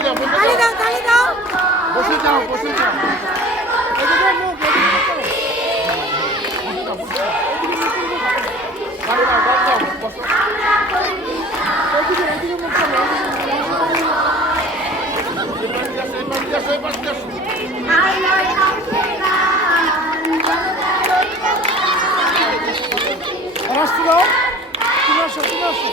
তালি দাও তালি দাও। বসে যাও বসে যাও। এদিকে মুখ গাড়ি দাও গাড়ি দাও বসো। এদিকে মুখ করো। তুমি আসো তুমি আসো।